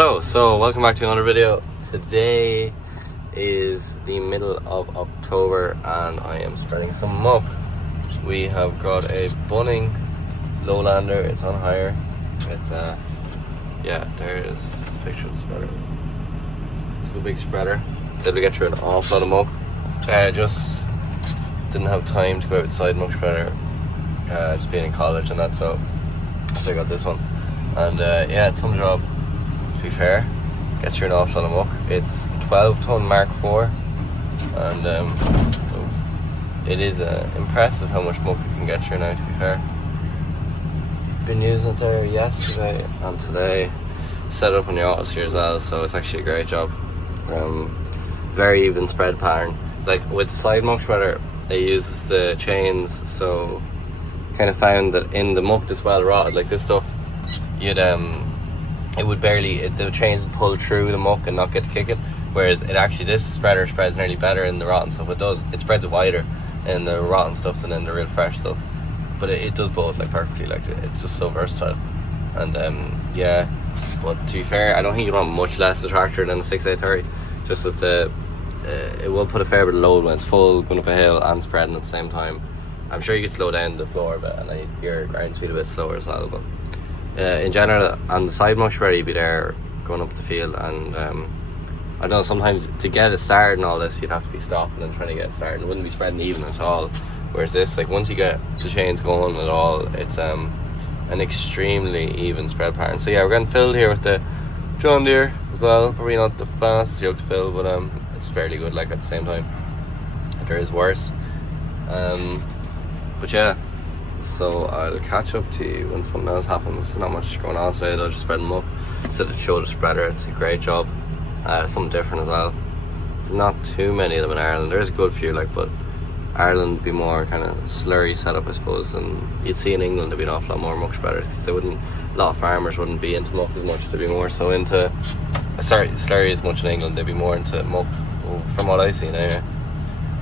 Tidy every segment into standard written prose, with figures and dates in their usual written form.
Hello, so welcome back to another video. Today is the middle of October and I am spreading some muck. We have got a Bunning Lowlander, it's on hire. It's yeah, there's a picture of the spreader. It's a good big spreader. It's able to get through an awful lot of muck. Just didn't have time to go outside muck spreader, just being in college and that, so I got this one. And yeah, it's some job. To be fair, gets through an awful lot of muck. It's 12-ton Mark 4 and it is impressive how much muck it can get through now, to be fair. Been using it there yesterday and today. Set it up on the auto steer as well, so it's actually a great job. Very even spread pattern. Like with the side muck spreader, it uses the chains, so kind of found that in the muck that's well rotted, like this stuff, you'd it would barely, the chains would pull through the muck and not get to kick it, whereas it actually, this spreader spreads nearly better in the rotten stuff. It spreads it wider in the rotten stuff than in the real fresh stuff, but it does both like perfectly. Like it's just so versatile. And yeah, but to be fair, I don't think you'd want much less the tractor than the 6830, just that it will put a fair bit of load when it's full, going up a hill and spreading at the same time. I'm sure you could slow down the floor a bit and then your ground speed a bit slower as well, but in general, on the side muck spreader, you'd be there going up the field, and I know sometimes to get it started and all this, you'd have to be stopping and trying to get it started. It wouldn't be spreading even at all. Whereas this, like once you get the chains going at all, it's an extremely even spread pattern. So yeah, we're getting filled here with the John Deere as well. Probably not the fastest yoke to fill, but it's fairly good. Like at the same time, there is worse. But yeah. So I'll catch up to you when something else happens. Not much going on today though, just spreading muck. So to show the spreader, it's a great job. Something different as well. There's not too many of them in Ireland. There's a good few, like, but Ireland would be more kind of slurry setup, I suppose. And you'd see in England there'd be an awful lot more muck spreaders, because a lot of farmers wouldn't be into muck as much. They'd be more so into, slurry as much in England. They'd be more into muck, from what I see anyway.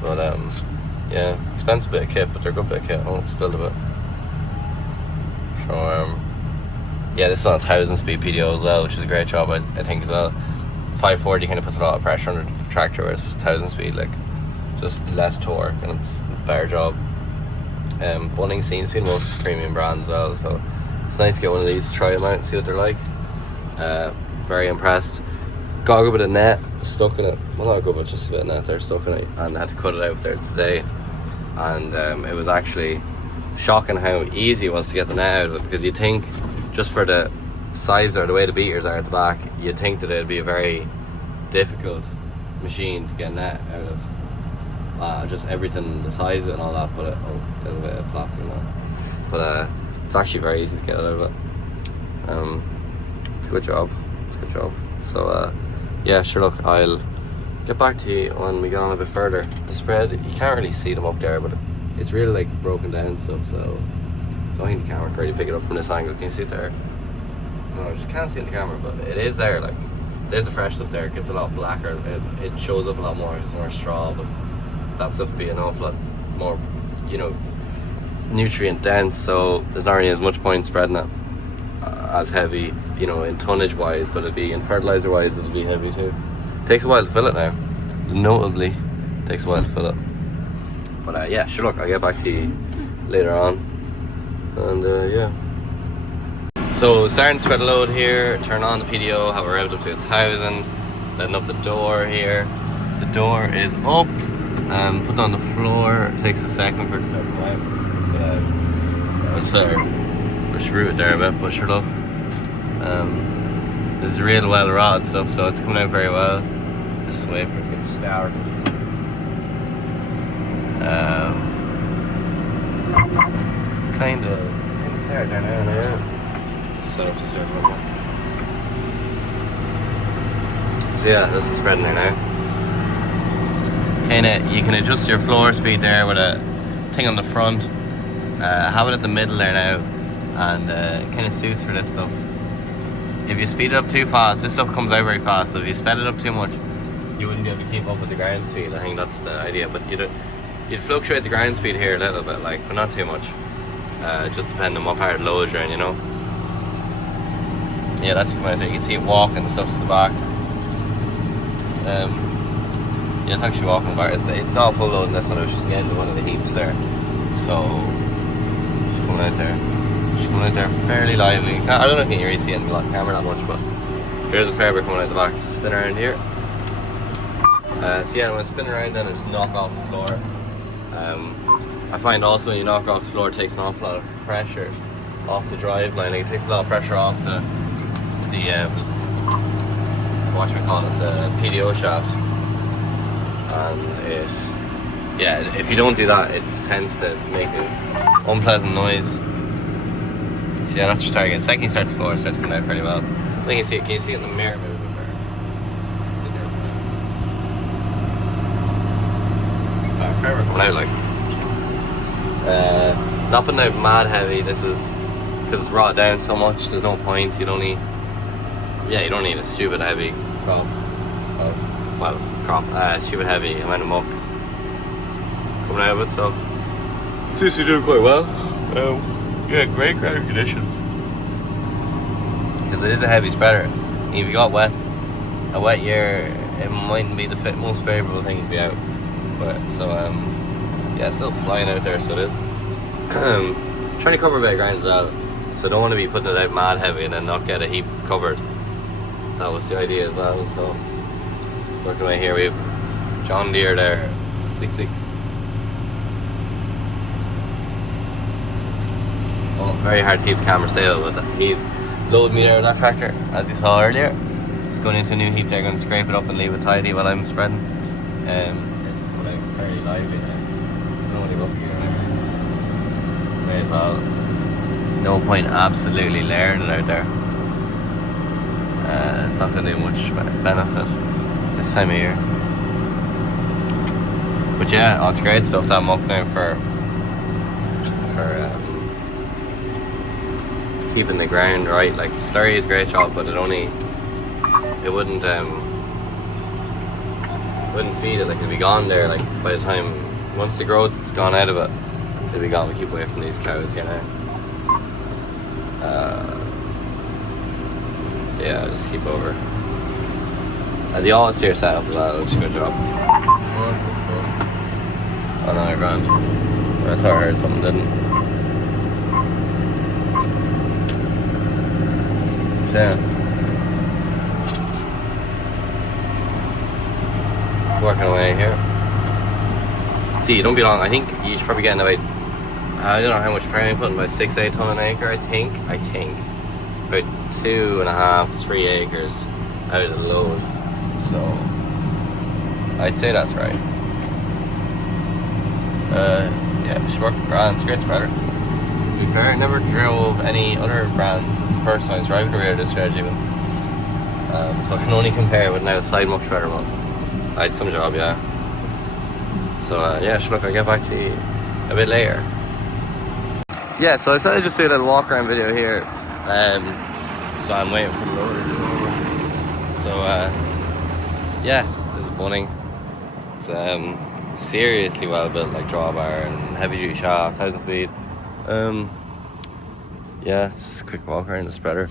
But yeah, expensive bit of kit, but they're a good bit of kit. I won't spill a bit. So yeah, this is on 1000 speed PDO as well, which is a great job, I think as well. 540 kind of puts a lot of pressure on the tractor, whereas 1000 speed, like, just less torque and it's a better job. Bunning seems to be the most premium brand as well, so it's nice to get one of these to try them out and see what they're like. Very impressed. Got a good bit of net stuck in it. Well, not a good bit, just a bit of net there stuck in it, and I had to cut it out there today. And it was actually shocking how easy it was to get the net out of it, because you'd think, just for the size or the way the beaters are at the back, you'd think that it'd be a very difficult machine to get net out of. Just everything, the size of it and all that, but there's a bit of plastic in that. But it's actually very easy to get it out of it. It's a good job. It's a good job. So yeah, sure, look, I'll get back to you when we get on a bit further. The spread, you can't really see them up there, but it's really like broken down stuff, so I don't think the camera can really pick it up from this angle. Can you see it there? No, I just can't see it in the camera, but it is there. Like, there's the fresh stuff there. It gets a lot blacker. It shows up a lot more. It's more straw, but that stuff would be an awful lot more, you know, nutrient dense, so there's not really as much point spreading it as heavy, you know, in tonnage wise, but it'd be in fertilizer wise, it'll be heavy too. Takes a while to fill it now. Notably, takes a while to fill it. But yeah, sure, look, I'll get back to you later on. And yeah. So starting to spread a load here, turn on the PDO, have it revved up to 1000, letting up the door here. The door is up, put it on the floor. It takes a second for it to start climbing. Just root it there a bit, but sure, look. This is real well rotted stuff, so it's coming out very well. Just wait for it to get started. Kind of started there now. Set up to start one more. So yeah, this is spreading there now. Kinda, you can adjust your floor speed there with a thing on the front. Have it at the middle there now, and it kind of suits for this stuff. If you speed it up too fast, this stuff comes out very fast, so if you sped it up too much, you wouldn't be able to keep up with the ground speed. I think that's the idea, but you'd fluctuate the ground speed here a little bit, like, but not too much. Just depending on what part of the load you're in, you know. Yeah, that's coming out there. You can see it walking and stuff to the back. Yeah, it's actually walking back. It's not full load in this one, it was just the end of one of the heaps there. So she's coming out there. She's coming out there fairly lively. I don't know if you can really see it in the camera that much, but there's a fair bit coming out the back. Spin around here. So yeah, when I spin around, then I just knock off the floor. I find also when you knock off the floor, it takes an awful lot of pressure off the drive line. Like, it takes a lot of pressure off the PDO shaft, and if you don't do that, it tends to make an unpleasant noise. So yeah, that's just starting again. Second, you start the floor, it starts coming out pretty well. I think you see it. Can you see it in the mirror? Forever coming out, like not putting out mad heavy. This is because it's brought down so much. There's no point. You don't need a stupid heavy stupid heavy amount of muck coming out of it. So seems to be doing quite well. Yeah, great ground conditions because it is a heavy spreader. If you got a wet year, it mightn't be the most favourable thing to be out. But so yeah, it's still flying out there, so it is. Trying to cover a bit of ground as well, so I don't want to be putting it out mad heavy and then not get a heap covered. That was the idea as well. So working away here, we have John Deere there, 6.6. Oh, very hard to keep the camera stable, but he's loaded me there with that tractor, as you saw earlier. Just going into a new heap there, going to scrape it up and leave it tidy while I'm spreading. Very lively now. There's nobody up here now. May as well. No point absolutely layering it out there. It's not going to do much benefit this time of year. But yeah, it's great stuff, that muck now for keeping the ground right. Like, slurry is a great job, but it wouldn't feed it. Like, it'd be gone there, like, by the time, once the growth's gone out of it, it'll be gone. We keep away from these cows here now. Yeah, just keep over. The all steer setup as well, looks a good job. Oh no, you're grand. I thought I heard something, didn't. So yeah. Working away here. See, don't be long. I think you should probably get about, I don't know how much power I'm putting, about 6-8 ton an acre. I think about 2.5-3 acres out of the load. So I'd say that's right. Yeah, it's working grand. It's a great spreader. To be fair, I never drove any other brands. This is the first time driving a rear discharge even. So I can only compare with now a side much better one. I had some job, yeah. So yeah, look, I'll get back to you a bit later. Yeah, so I decided to just do a little walk around video here. So I'm waiting for the loader to go over. So yeah, this is Bunning. It's seriously well built, like drawbar and heavy duty shaft, 1000 speed. Yeah, just a quick walk around the spreader.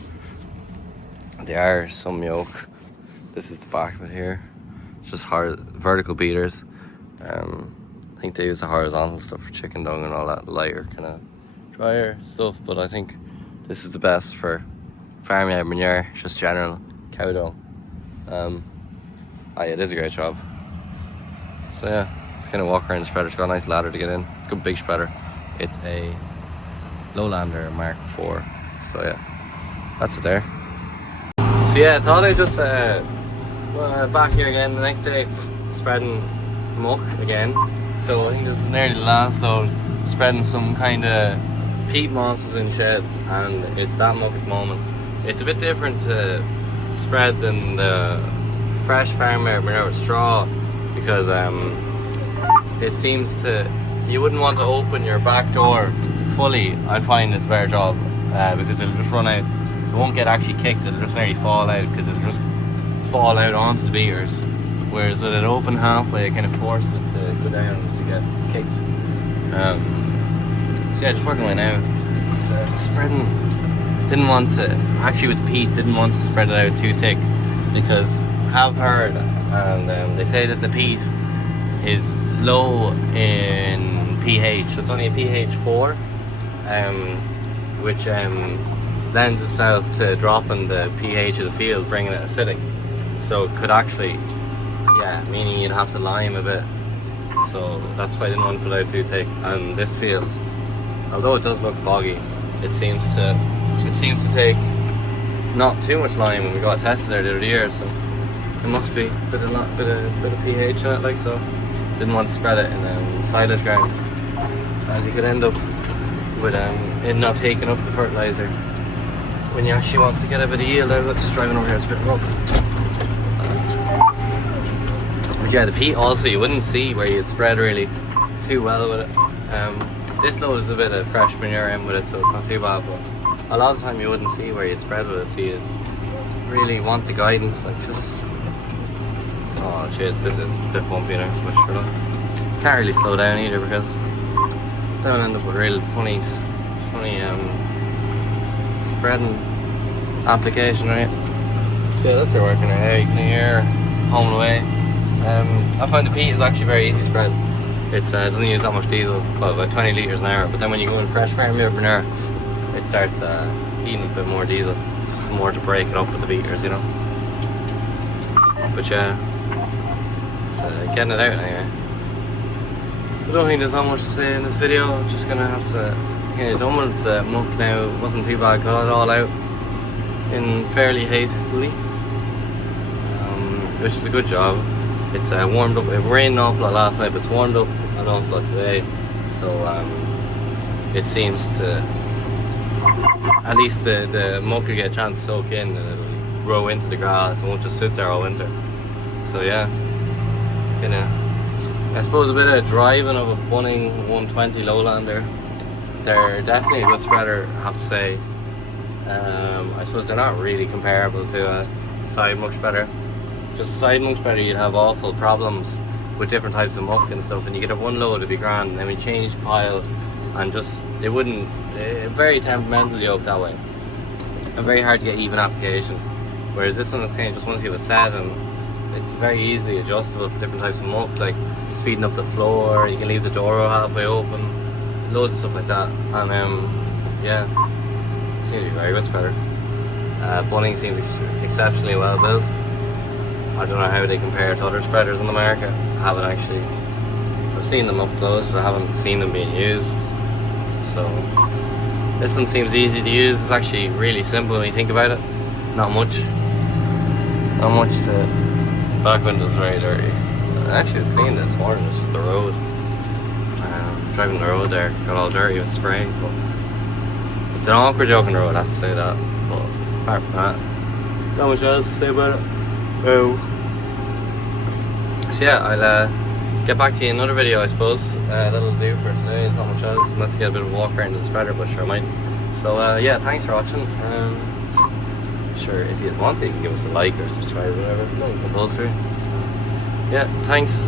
They are some yoke. This is the back of it here. Just hard vertical beaters. I think they use the horizontal stuff for chicken dung and all that lighter kind of drier stuff, but I think this is the best for farmyard manure, just general cow dung. Yeah, it is a great job. So yeah, just kind of walk around the spreader. It's got a nice ladder to get in. It's a good big spreader. It's a Lowlander MK4. So yeah, that's it there. So yeah, I thought I'd just back here again the next day, spreading muck again. So I think this is nearly the last load, spreading some kind of peat mosses in sheds, and it's that muck at the moment. It's a bit different to spread than the fresh farmyard manure with straw, because it seems to, you wouldn't want to open your back door fully. I find it's a better job because it'll just run out. It won't get actually kicked, it'll just nearly fall out because it'll just fall out onto the beaters. Whereas with it open halfway, it kind of forces it to go down to get kicked. So yeah, just working away now. It's spreading didn't want to, actually with peat, didn't want to spread it out too thick, because I've heard, and they say that the peat is low in pH, so it's only a pH 4, which lends itself to dropping the pH of the field, bringing it acidic. So it could actually, yeah, meaning you'd have to lime a bit. So that's why I didn't want to put out too thick. And this field, although it does look boggy, it seems to take not too much lime. When we got tested there the other year, so it must be a bit of pH in it, like so. Didn't want to spread it in silage ground, as you could end up with it not taking up the fertilizer when you actually want to get a bit of yield out of it. Just driving over here, it's a bit rough. But yeah, the peat also, you wouldn't see where you'd spread really too well with it. This loads a bit of fresh manure in with it, so it's not too bad, but a lot of the time you wouldn't see where you'd spread with it, so you'd really want the guidance, like just... Oh jeez, this is a bit bumpy now, but sure not. Can't really slow down either, because don't end up with real funny spreading application, right? So yeah, that's how we're working out. Hey, you can hear home and away. I find the peat is actually very easy to spread. It doesn't use that much diesel, well, about 20 litres an hour. But then when you go in fresh farm manure, it starts eating a bit more diesel. Just more to break it up with the beaters, you know. But yeah, it's getting it out anyway. I don't think there's not much to say in this video. I'm just gonna have to get it done with the muck now. It wasn't too bad, got it all out in fairly hastily, which is a good job. It's warmed up. It rained an awful lot last night, but it's warmed up an awful lot today. So it seems to, at least the muck will get a chance to soak in and it'll grow into the grass. It won't just sit there all winter. So yeah, it's gonna, I suppose, a bit of driving of a Bunning 120 Lowlander. They're definitely a good spreader, I have to say. I suppose they're not really comparable to a side muck spreader. Just side muck spreader, you'd have awful problems with different types of muck and stuff, and you could have one load, it'd be grand, and then we change pile, and just, it wouldn't, very temperamental yoke that way, and very hard to get even applications. Whereas this one is kind of just once you have a set, and it's very easily adjustable for different types of muck, like speeding up the floor, you can leave the door halfway open, loads of stuff like that. And yeah, it seems to be very good spreader. Bunning seems exceptionally well built. I don't know how they compare to other spreaders on the market. I haven't actually, I've seen them up close, but I haven't seen them being used. So this one seems easy to use. It's actually really simple when you think about it. Not much to, back window's very dirty. Actually it's clean this morning, it's just the road. Driving the road there, got all dirty with spray, but it's an awkward joking road, I have to say that. But apart from that, not much else to say about it. So yeah, I'll get back to you in another video, I suppose. That'll do for today. There's not much else, unless you get a bit of a walk around the spreader, but sure I might. So yeah, thanks for watching. Sure, if you want to, you can give us a like or subscribe or whatever. No compulsory. So, yeah, thanks.